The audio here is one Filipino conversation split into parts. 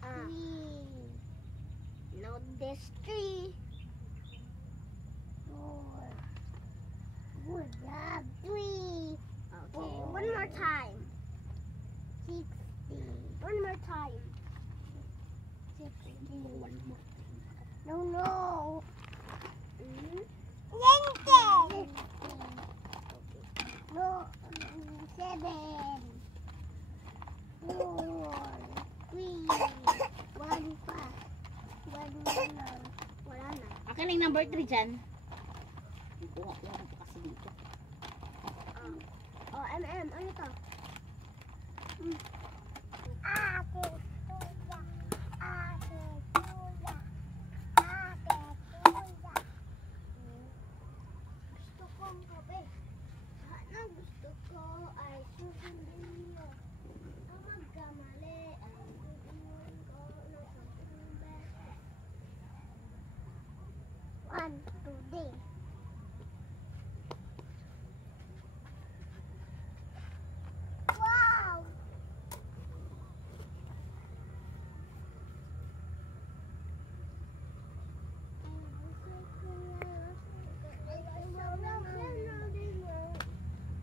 Tree. No, this tree. Four. Good job. Three. Okay, one more time. 60. One more time. 60. No, no. 20. No, 7. 4. 3. 1 pa. 1 na. Wala na. Akin na yung number 3 dyan. Kuha ko kasi dito. Oh, MM, ano to? Ate, tuya. Ate, tuya. Ate, tuya. Gusto kong kape. Lahat na gusto ko ay susundin mo. Ang magkamali ay susundin ko ng 10 beses. 1, 2, 3. Wow!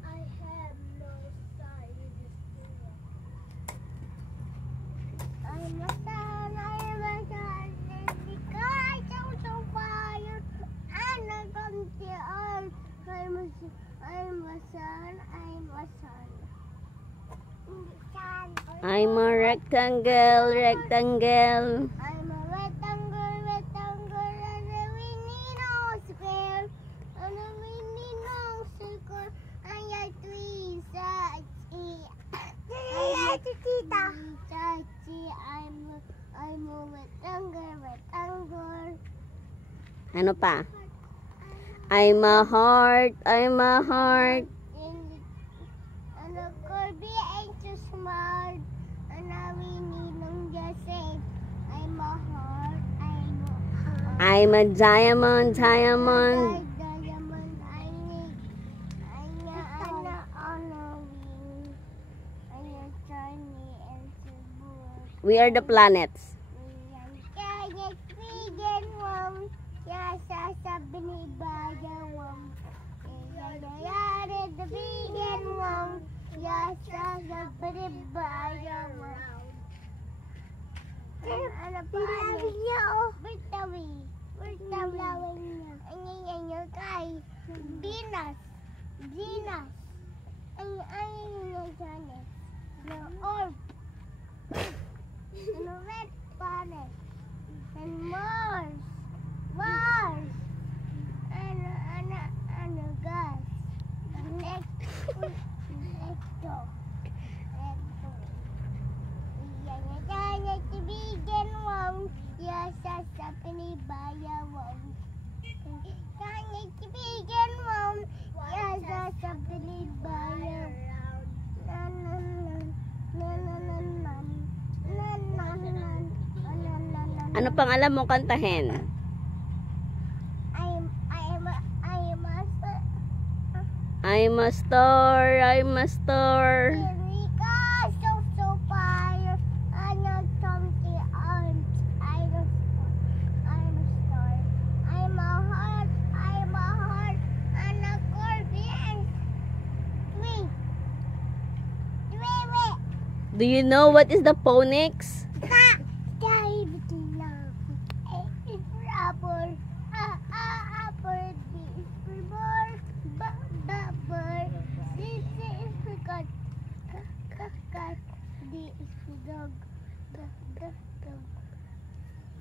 I have no sight in this world. I'm a sun, I'm a sun, in the sky, so fire, and I come to earth. I'm a sun, I'm a sun. I'm a rectangle, rectangle. I'm a rectangle, rectangle, and a winnie no square, and a winnie no circle, and your 3 sides. I'm a rectangle, rectangle. Ano pa? I'm a heart, I'm a heart. And a Kirby ain't too smart, and a winnie no just say, I'm a heart, I'm a heart. I'm a diamond, diamond. Diamond, I need. I'm on a wing. I'm a shiny and so blue. We are the planets. Kaya bigyan mo, sasabi ni Bayawang. Kaya the bigyan mo, sasabi ni Bayawang. Ano pa? Bitawi niya, oh. Bitawi. Bitawi niya. Ang niya kay Venus. Venus. Ang niya Janet. The orb. And the red planet. And Mars. Mars. And the gas. Ito. Yan tibigyan mo. Sasabi ni Bayawang. Yan tibigyan mo. Sasabi ni Bayawang. Ano pang alam mong kantahin? I'm a star, I'm a star. Erika, so fire. I'm a something arms. I'm a star. I'm a heart. And a scorpion. Three. Do you know what is the phonics? Apple. Apple. B is for bird. Bird. C is for cat. Cat. D is for dog. Dog.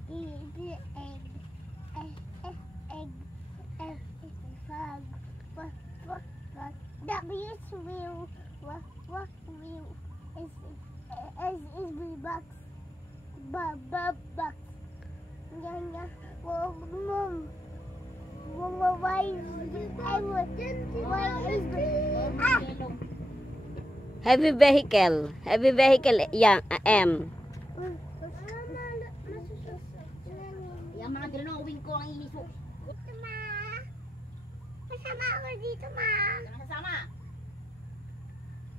E is for egg. Egg. F is for frog. W is for wheel. Wheel. S is for box. Box. Yan. Mom. Why is Heavy vehicle. Heavy vehicle, yang M. Yung mga dinawin ko ang iniso. Dito, ma. Masama ako dito, ma. Sama-sama.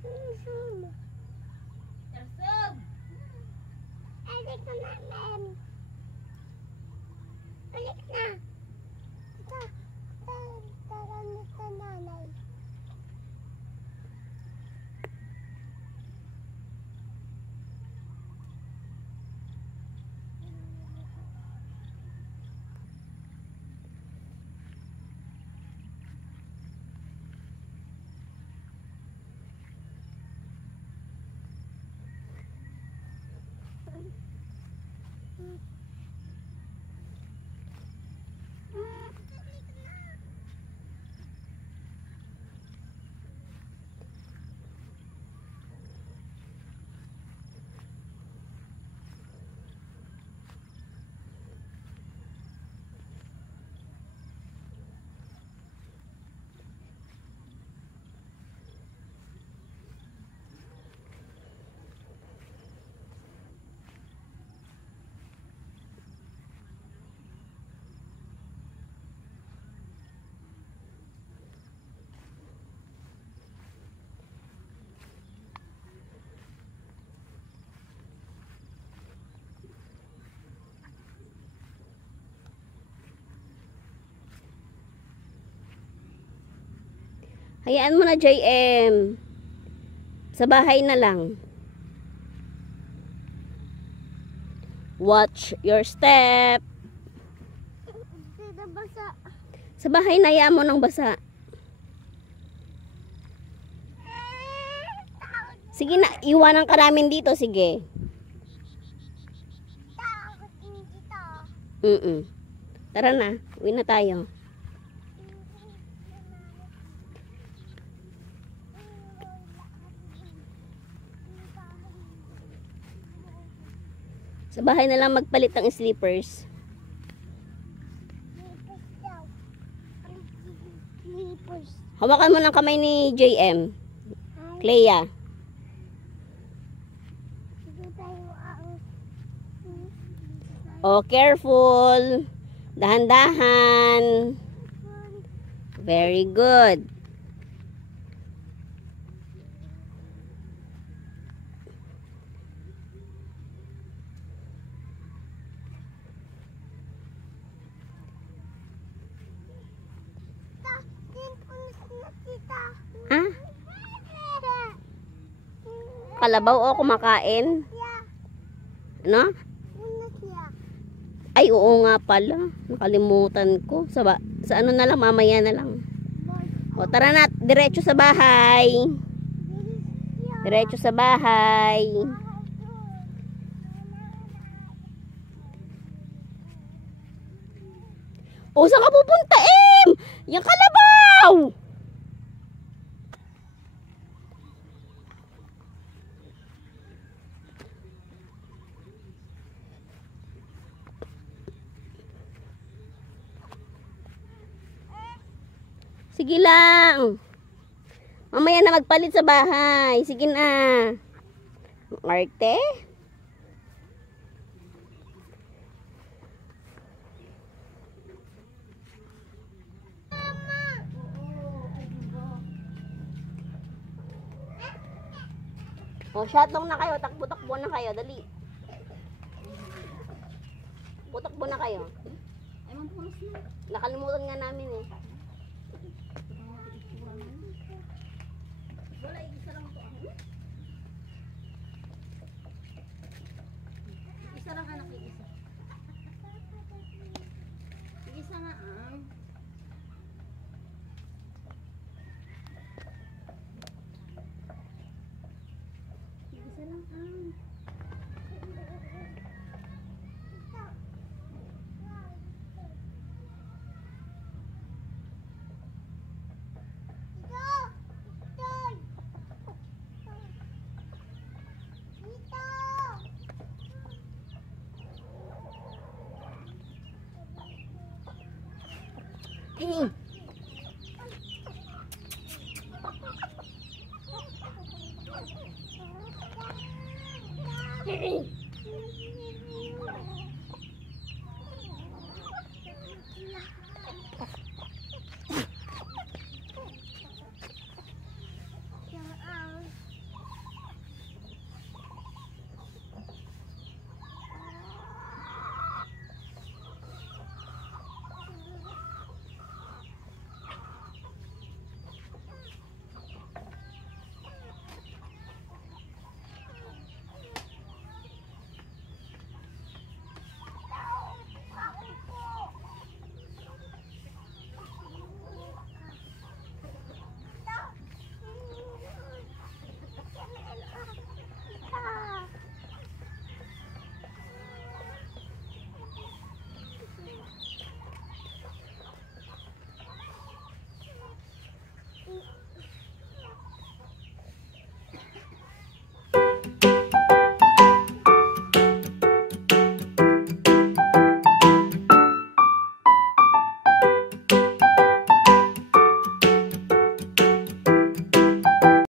Masama. Tersog. Ano Balik na namin. Balik na. Taramit na nanay. Hayaan mo na, JM. Sa bahay na lang. Watch your step. Dito basa. Sa bahay na, hayaan mo ng basa. Sige na, iwanan ka namin dito, sige. Takot dito. Tara na, uwi na tayo. Sa bahay na lang magpalit ng slippers. Hawakan mo ng kamay ni JM. Clea. Oh, careful. Dahan-dahan. Very good. Ha? Kalabaw o kumakain? Ano? Ay, oo nga pala. Nakalimutan ko. Sa ano na lang, mamaya na lang. O, tara na. Diretso sa bahay. Diretso sa bahay. O, saan ka pupunta, Em? Yung kalabaw! Sige lang. Mamaya na magpalit sa bahay. Sige na. Arte? O, shutdown na kayo. Takbo-takbo na kayo. Dali. Takbo na kayo. Ay, mampunas na. Nakalimutan nga namin eh. Wala, isa lang ito. Isa lang anak, isa. Isa nga ang. Isa lang ang. Hey.